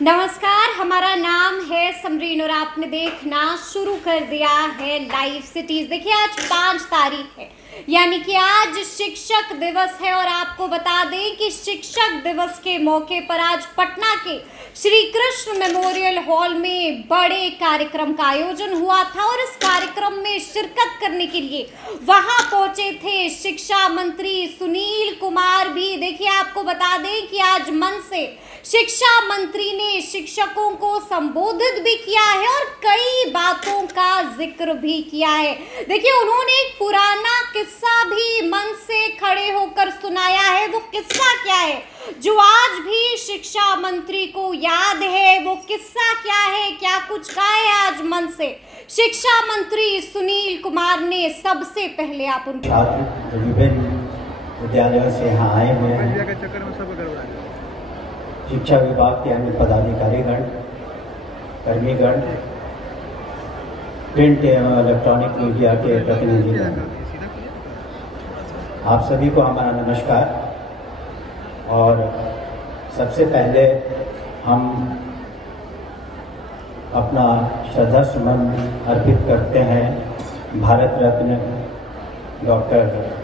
नमस्कार, हमारा नाम है समरीन और आपने देखना शुरू कर दिया है लाइव सिटीज। देखिए आज 5 तारीख है, यानी कि आज शिक्षक दिवस है और आपको बता दें कि शिक्षक दिवस के मौके पर आज पटना के श्री कृष्ण मेमोरियल हॉल में बड़े कार्यक्रम का आयोजन हुआ था और इस कार्यक्रम में शिरकत करने के लिए वहां पहुंचे थे शिक्षा मंत्री सुनील कुमार भी। देखिए आपको बता दें कि आज मन से शिक्षा मंत्री ने शिक्षकों को संबोधित भी किया है और कई बातों का जिक्र भी किया है। देखिए उन्होंने एक पुराना किस्सा भी मन से खड़े होकर सुनाया है। वो किस्सा क्या है जो आज भी शिक्षा मंत्री को याद है? वो किस्सा क्या है, क्या कुछ कहा है आज मन से शिक्षा मंत्री सुनील कुमार ने? सबसे पहले आप उन छात्र विभिन्न विद्यालयों से यहाँ आए हुए हैं। शिक्षा विभाग के अन्य पदाधिकारीगण, कर्मीगण, प्रिंट एवं इलेक्ट्रॉनिक मीडिया के प्रतिनिधिगण, आप सभी को हमारा नमस्कार। और सबसे पहले हम अपना श्रद्धा सुमन अर्पित करते हैं भारत रत्न डॉक्टर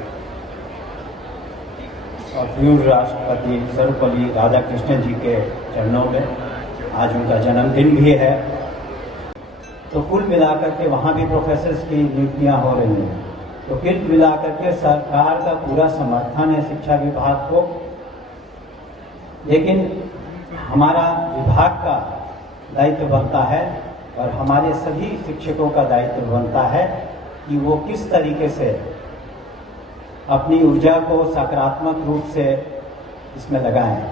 और पूर्व राष्ट्रपति सर्वपल्ली राधाकृष्णन जी के चरणों में। आज उनका जन्मदिन भी है, तो कुल मिलाकर के वहाँ भी प्रोफेसर्स की नियुक्तियाँ हो रही हैं। तो कुल मिलाकर के सरकार का पूरा समर्थन है शिक्षा विभाग को, लेकिन हमारा विभाग का दायित्व बनता है और हमारे सभी शिक्षकों का दायित्व बनता है कि वो किस तरीके से अपनी ऊर्जा को सकारात्मक रूप से इसमें लगाएं।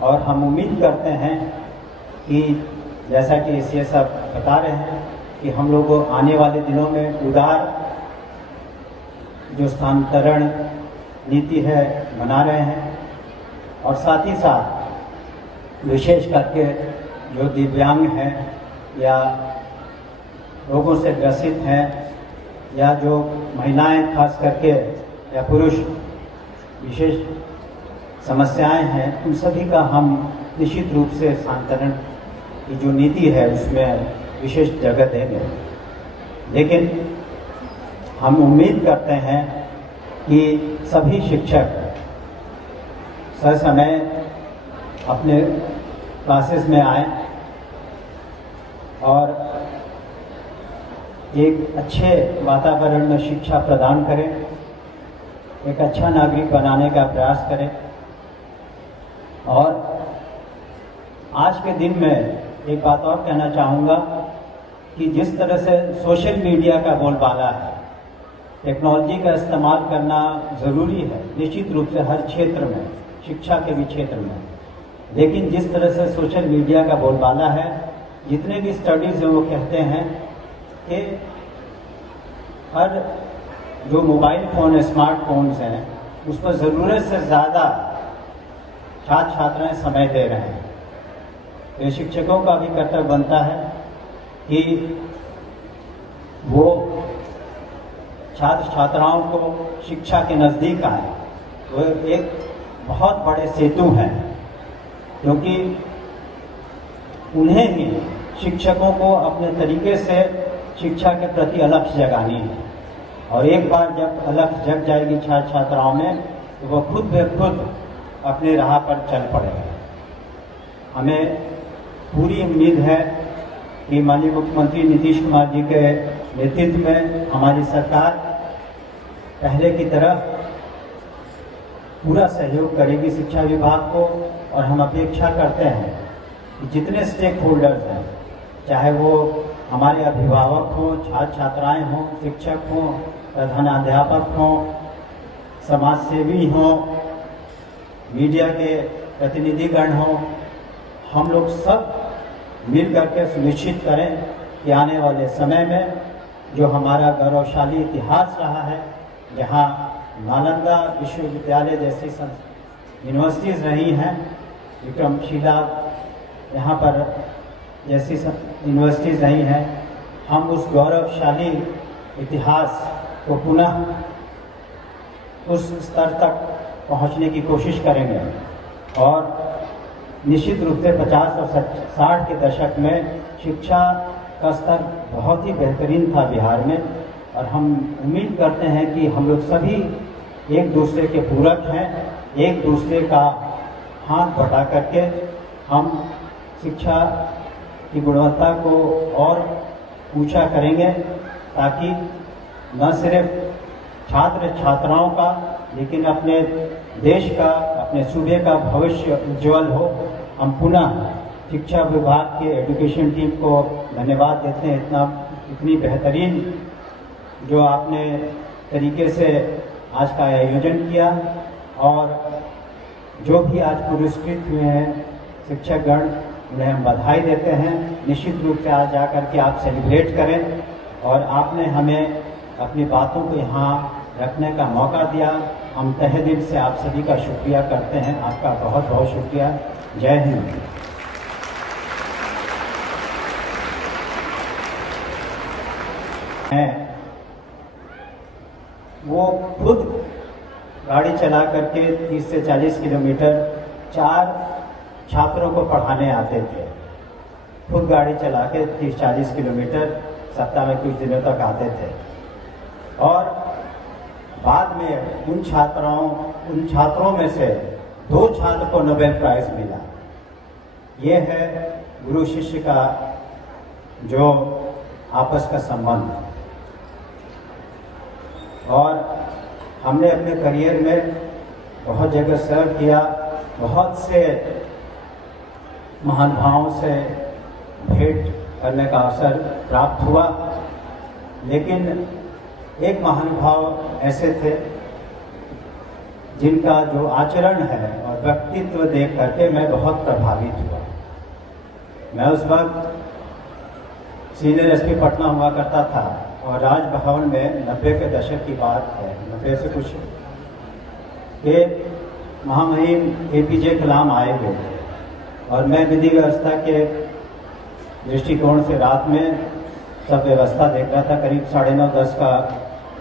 और हम उम्मीद करते हैं कि जैसा कि ये सब बता रहे हैं कि हम लोग आने वाले दिनों में उदार जो स्थानांतरण नीति है बना रहे हैं, और साथ ही साथ विशेष करके जो दिव्यांग हैं या रोगों से ग्रसित हैं या जो महिलाएं खास करके या पुरुष विशेष समस्याएं हैं, उन सभी का हम निश्चित रूप से स्थानांतरण की जो नीति है उसमें विशेष जगह देंगे। लेकिन हम उम्मीद करते हैं कि सभी शिक्षक ससमय अपने क्लासेस में आए और एक अच्छे वातावरण में शिक्षा प्रदान करें, एक अच्छा नागरिक बनाने का प्रयास करें। और आज के दिन में एक बात और कहना चाहूँगा कि जिस तरह से सोशल मीडिया का बोलबाला है, टेक्नोलॉजी का इस्तेमाल करना ज़रूरी है निश्चित रूप से हर क्षेत्र में, शिक्षा के भी क्षेत्र में। लेकिन जिस तरह से सोशल मीडिया का बोलबाला है, जितने भी स्टडीज़ हैं वो कहते हैं कि हर जो मोबाइल फ़ोन, स्मार्टफोन्स हैं, उस पर ज़रूरत से ज़्यादा छात्र छात्राएं समय दे रहे हैं। तो शिक्षकों का भी कर्तव्य बनता है कि वो छात्र छात्राओं को शिक्षा के नज़दीक आए। वो एक बहुत बड़े सेतु हैं, क्योंकि उन्हें ही शिक्षकों को अपने तरीके से शिक्षा के प्रति अलख जगानी है। और एक बार जब अलख जग जाएगी छात्र छात्राओं में, तो वह खुद ब खुद अपने राह पर चल पड़ेगा। हमें पूरी उम्मीद है कि माननीय मुख्यमंत्री नीतीश कुमार जी के नेतृत्व में हमारी सरकार पहले की तरह पूरा सहयोग करेगी शिक्षा विभाग को। और हम अपेक्षा करते हैं कि जितने स्टेक होल्डर्स हैं, चाहे वो हमारे अभिभावक हों, छात्र छात्राएं हों, शिक्षक हों, प्रधानाध्यापक हों, समाज सेवी हों, मीडिया के प्रतिनिधिगण हों, हम लोग सब मिल करके सुनिश्चित करें कि आने वाले समय में जो हमारा गौरवशाली इतिहास रहा है, जहाँ नालंदा विश्वविद्यालय जैसी यूनिवर्सिटीज़ रही हैं, विक्रमशिला यहाँ पर जैसी यूनिवर्सिटीज़ रही हैं, हम उस गौरवशाली इतिहास को पुनः उस स्तर तक पहुँचने की कोशिश करेंगे। और निश्चित रूप से 50 और 60 के दशक में शिक्षा का स्तर बहुत ही बेहतरीन था बिहार में, और हम उम्मीद करते हैं कि हम लोग सभी एक दूसरे के पूरक हैं, एक दूसरे का हाथ बटा करके हम शिक्षा की गुणवत्ता को और ऊंचा करेंगे, ताकि न सिर्फ छात्र छात्राओं का लेकिन अपने देश का, अपने सूबे का भविष्य उज्जवल हो। हम पुनः शिक्षा विभाग के एजुकेशन टीम को धन्यवाद देते हैं, इतनी बेहतरीन जो आपने तरीके से आज का आयोजन किया, और जो भी आज पुरस्कृत हुए हैं शिक्षकगण, उन्हें हम बधाई देते हैं। निश्चित रूप से आज जाकर के आप सेलिब्रेट करें, और आपने हमें अपनी बातों को यहाँ रखने का मौका दिया। हम तहे दिल से आप सभी का शुक्रिया करते हैं। आपका बहुत बहुत शुक्रिया। जय हिंद। वो खुद गाड़ी चला करके 30 से 40 किलोमीटर 4 छात्रों को पढ़ाने आते थे। खुद गाड़ी चला के 30-40 किलोमीटर सप्ताह में कुछ दिनों तक आते थे, और बाद में उन छात्रों में से 2 छात्र को नोबेल प्राइज मिला। ये है गुरु शिष्य का जो आपस का संबंध। और हमने अपने करियर में बहुत जगह सर्व किया, बहुत से महानुभावों से भेंट करने का अवसर प्राप्त हुआ, लेकिन एक महानुभाव ऐसे थे जिनका जो आचरण है और व्यक्तित्व देख करके मैं बहुत प्रभावित हुआ। मैं उस वक्त सीनियर एसपी पटना हुआ करता था, और राजभवन में 90 के दशक की बात है, 90 से कुछ, एक महामहिम APJ कलाम आए हुए थे, और मैं विधि व्यवस्था के दृष्टिकोण से रात में सब व्यवस्था देख रहा था। करीब 9:30-10 का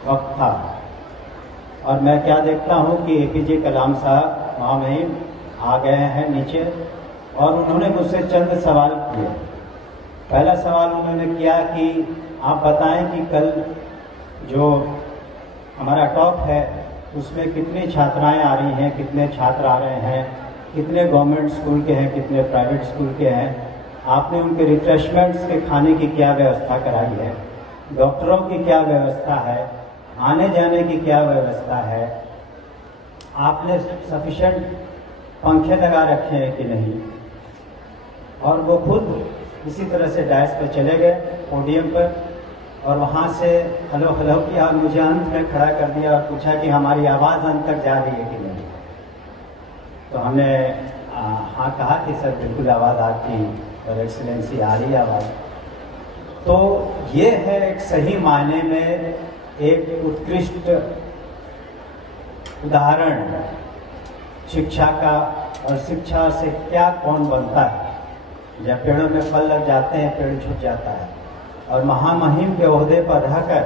वक्त था, और मैं क्या देखता हूँ कि APJ कलाम साहब महामहिम आ गए हैं नीचे, और उन्होंने मुझसे चंद सवाल किए। पहला सवाल उन्होंने किया कि आप बताएं कि कल जो हमारा टॉप है उसमें कितनी छात्राएं आ रही हैं, कितने छात्र आ रहे हैं, कितने गवर्नमेंट स्कूल के हैं, कितने प्राइवेट स्कूल के हैं, आपने उनके रिफ्रेशमेंट्स के खाने की क्या व्यवस्था कराई है, डॉक्टरों की क्या व्यवस्था है, आने जाने की क्या व्यवस्था है, आपने सफिशिएंट पंखे लगा रखे हैं कि नहीं। और वो खुद इसी तरह से डायस पर चले गए पोडियम पर, और वहाँ से हेलो हेलो किया, और मुझे अंत में खड़ा कर दिया और पूछा कि हमारी आवाज़ अंत तक जा रही है कि नहीं। तो हमने हाँ कहा कि सर बिल्कुल आवाज़ आपकी और एक्सीलेंसी आ रही है आवाज़। तो ये है एक सही मायने में एक उत्कृष्ट उदाहरण शिक्षा का, और शिक्षा से क्या कौन बनता है। जब पेड़ों में फल लग जाते हैं पेड़ झुक जाता है, और महामहिम के ओहदे पर रहकर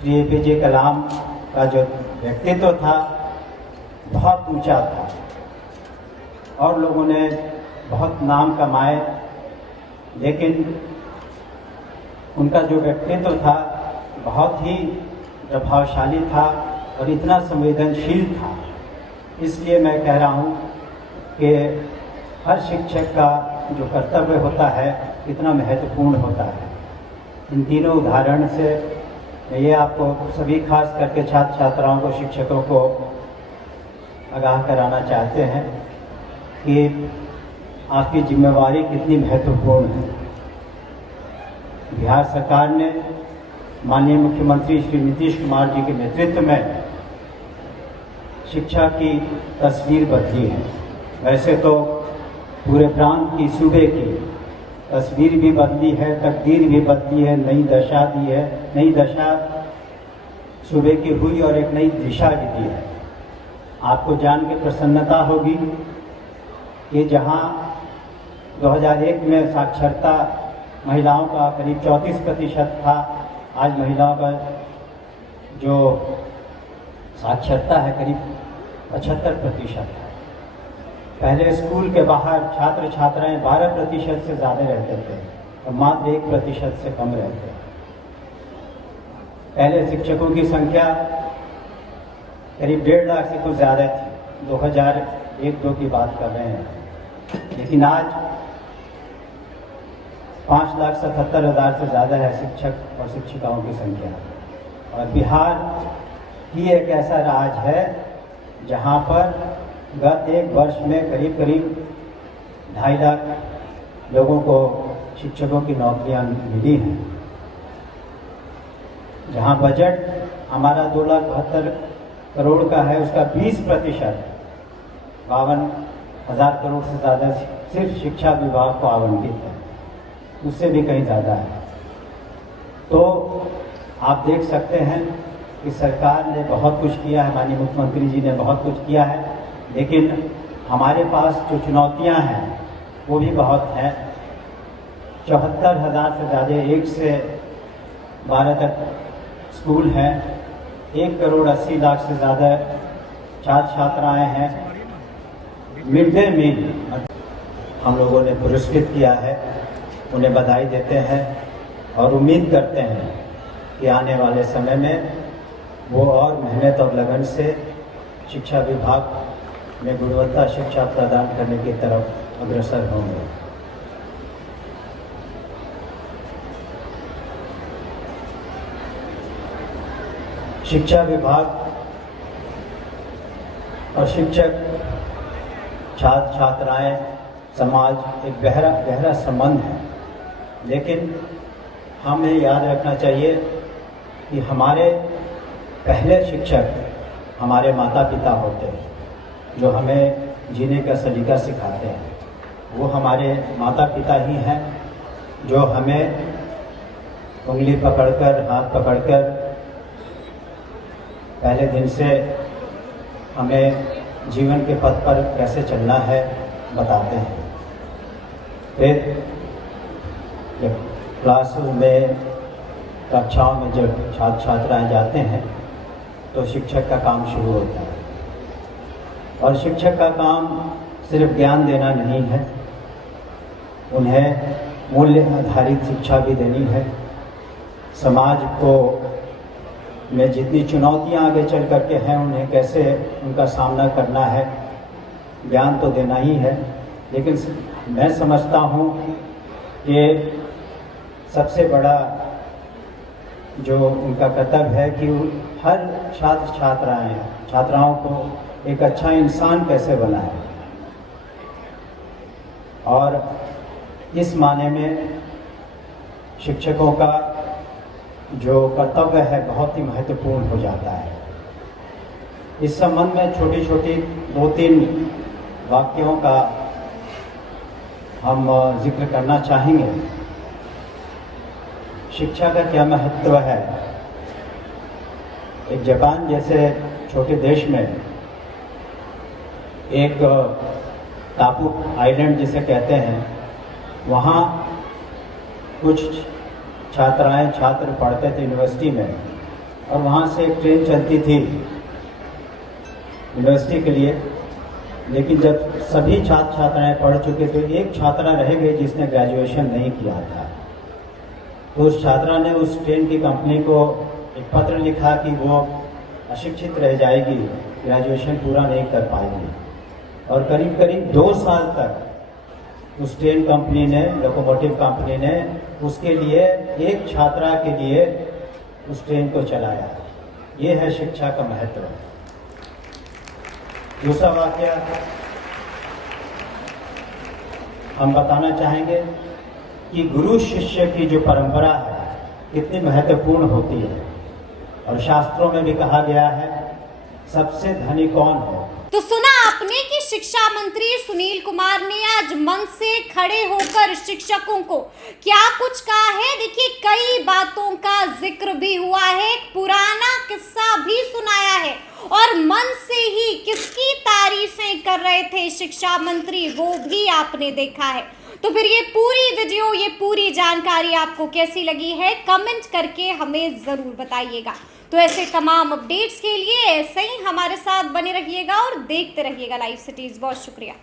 श्री APJ कलाम का जो व्यक्तित्व था बहुत ऊंचा था, और लोगों ने बहुत नाम कमाए, लेकिन उनका जो व्यक्तित्व था बहुत ही प्रभावशाली था और इतना संवेदनशील था। इसलिए मैं कह रहा हूँ कि हर शिक्षक का जो कर्तव्य होता है कितना महत्वपूर्ण होता है। इन तीनों उदाहरण से ये आपको सभी, खास करके छात्र छात्राओं को, शिक्षकों को आगाह कराना चाहते हैं कि आपकी जिम्मेवारी कितनी महत्वपूर्ण है। बिहार सरकार ने माननीय मुख्यमंत्री श्री नीतीश कुमार जी के नेतृत्व में शिक्षा की तस्वीर बदली है। वैसे तो पूरे प्रांत की, सूबे की तस्वीर भी बदली है, तकदीर भी बदली है, नई दशा दी है, नई दशा सूबे की हुई और एक नई दिशा भी दी है। आपको जान के प्रसन्नता होगी कि जहां 2001 में साक्षरता महिलाओं का करीब 34% था, आज महिलाओं का जो साक्षरता है करीब 75% है। पहले स्कूल के बाहर छात्र छात्राएं 12% से ज़्यादा रहते थे और मात्र 1% से कम रहते। पहले शिक्षकों की संख्या करीब 1.5 लाख से कुछ ज़्यादा थी, 2001-2 की बात कर रहे हैं, लेकिन आज 5,77,000 से ज़्यादा है शिक्षक और शिक्षिकाओं की संख्या। और बिहार ही एक ऐसा राज्य है जहां पर गत एक वर्ष में करीब 2.5 लाख लोगों को शिक्षकों की नौकरियां मिली हैं, जहां बजट हमारा 2,72,000 करोड़ का है, उसका 20% 52,000 करोड़ से ज़्यादा सिर्फ शिक्षा विभाग को आवंटित है, उससे भी कहीं ज़्यादा है। तो आप देख सकते हैं कि सरकार ने बहुत कुछ किया है, माननीय मुख्यमंत्री जी ने बहुत कुछ किया है, लेकिन हमारे पास जो चुनौतियां हैं वो भी बहुत हैं। 74,000 से ज़्यादा 1 से 12 तक स्कूल हैं, 1,80,00,000 से ज़्यादा छात्र छात्राएँ हैं। मिड डे मील हम लोगों ने पुरस्कृत किया है, उन्हें बधाई देते हैं और उम्मीद करते हैं कि आने वाले समय में वो और मेहनत और लगन से शिक्षा विभाग में गुणवत्ता शिक्षा प्रदान करने की तरफ अग्रसर होंगे। शिक्षा विभाग और शिक्षक, छात्र छात्राएं, समाज एक गहरा संबंध है, लेकिन हमें याद रखना चाहिए कि हमारे पहले शिक्षक हमारे माता पिता होते हैं, जो हमें जीने का सलीका सिखाते हैं। वो हमारे माता पिता ही हैं जो हमें उंगली पकड़कर, हाथ पकड़कर पहले दिन से हमें जीवन के पथ पर कैसे चलना है बताते हैं। फिर जब क्लासरूम में, कक्षाओं में जब छात्र छात्राएं जाते हैं तो शिक्षक का काम शुरू होता है। और शिक्षक का काम सिर्फ ज्ञान देना नहीं है, उन्हें मूल्य आधारित शिक्षा भी देनी है। समाज को में जितनी चुनौतियां आगे चल करके हैं, उन्हें कैसे उनका सामना करना है, ज्ञान तो देना ही है। लेकिन मैं समझता हूँ कि सबसे बड़ा जो उनका कर्तव्य है कि हर छात्र छात्राओं को एक अच्छा इंसान कैसे बनाए। और इस माने में शिक्षकों का जो कर्तव्य है बहुत ही महत्वपूर्ण हो जाता है। इस संबंध में छोटी छोटी 2-3 वाक्यों का हम जिक्र करना चाहेंगे। शिक्षा का क्या महत्व है। एक जापान जैसे छोटे देश में एक टापू आइलैंड जिसे कहते हैं, वहाँ कुछ छात्र पढ़ते थे यूनिवर्सिटी में, और वहाँ से एक ट्रेन चलती थी यूनिवर्सिटी के लिए। लेकिन जब सभी छात्र छात्राएं पढ़ चुके थे, एक छात्रा रह गई जिसने ग्रेजुएशन नहीं किया था। तो उस छात्रा ने उस ट्रेन की कंपनी को एक पत्र लिखा कि वो अशिक्षित रह जाएगी, ग्रेजुएशन पूरा नहीं कर पाएगी। और करीब करीब 2 साल तक उस ट्रेन कंपनी ने, लोकोमोटिव कंपनी ने, उसके लिए एक छात्रा के लिए उस ट्रेन को चलाया। ये है शिक्षा का महत्व। दूसरा वाक्य हम बताना चाहेंगे कि गुरु शिष्य की जो परंपरा है कितनी महत्वपूर्ण होती है। और शास्त्रों में भी कहा गया है, सबसे धनी कौन है। तो सुना आपने कि शिक्षा मंत्री सुनील कुमार ने आज मंच से खड़े होकर शिक्षकों को क्या कुछ कहा है। देखिए, कई बातों का जिक्र भी हुआ है, एक पुराना किस्सा भी सुनाया है, और मंच से ही किसकी तारीफें कर रहे थे शिक्षा मंत्री वो भी आपने देखा है। तो फिर ये पूरी वीडियो, ये पूरी जानकारी आपको कैसी लगी है, कमेंट करके हमें ज़रूर बताइएगा। तो ऐसे तमाम अपडेट्स के लिए ऐसे ही हमारे साथ बने रहिएगा और देखते रहिएगा लाइव सिटीज़। बहुत शुक्रिया।